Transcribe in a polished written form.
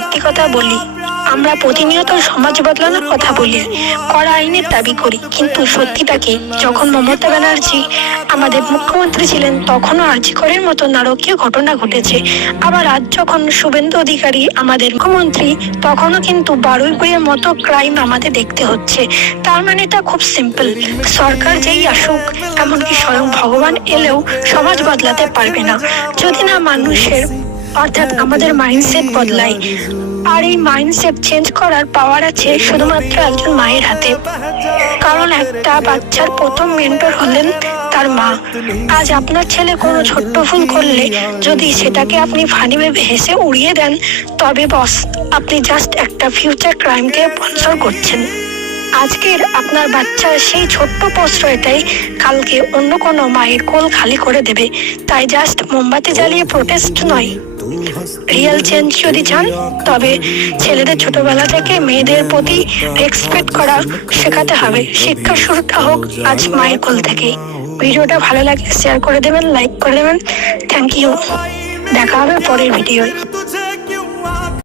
সত্যি কথা বলি, আমরা প্রতিনিয়ত সমাজ বদলানোর কথা বলি, কড়া আইনের দাবি করি, কিন্তু সত্যিটা কি? যখন মমতা ব্যানার্জি আমাদের মুখ্যমন্ত্রী ছিলেন তখনও আরজি করের মতো নারকীয় ঘটনা ঘটেছে। আবার আজ যখন শুভেন্দু অধিকারী আমাদের মুখ্যমন্ত্রী তখনও কিন্তু বারুইপুরের মতো ক্রাইম আমাদের দেখতে হচ্ছে। তার মানে এটা খুব সিম্পল, সরকার যেই আসুক, এমনকি স্বয়ং ভগবান এলেও সমাজ বদলাতে পারবে না যদি না মানুষের অর্থাৎ আমাদের মাইন্ডসেট বদলাই। আর এই মাইন্ডসেট চেঞ্জ করার পাওয়ার আছে শুধুমাত্র একজন মায়ের হাতে, কারণ একটা বাচ্চার প্রথম মেন্টর হলেন তার মা। আজ আপনার ছেলে কোনো ছোট্ট ভুল করলে যদি সেটাকে আপনি ফানি ভেবে হেসে উড়িয়ে দেন, তবে বস আপনি জাস্ট একটা ফিউচার ক্রাইমকে স্পন্সর করছেন। আজকের আপনার বাচ্চার সেই ছোট্ট প্রশ্রয়টাই কালকে অন্য কোনো মায়ের কোল খালি করে দেবে। তাই জাস্ট মোমবাতি জ্বালিয়ে প্রোটেস্ট নয়, রিয়েল চেঞ্জ যদি চান তবে ছেলেদের ছোটবেলা থেকে মেয়েদের প্রতি রেসপেক্ট করা শেখাতে হবে। শিক্ষার শুরুটা হোক আজ মায়ের কোল থেকেই। ভিডিওটা ভালো লাগলে শেয়ার করে দেবেন, লাইক করে দেবেন। থ্যাংক ইউ, দেখা হবে পরের ভিডিওয়।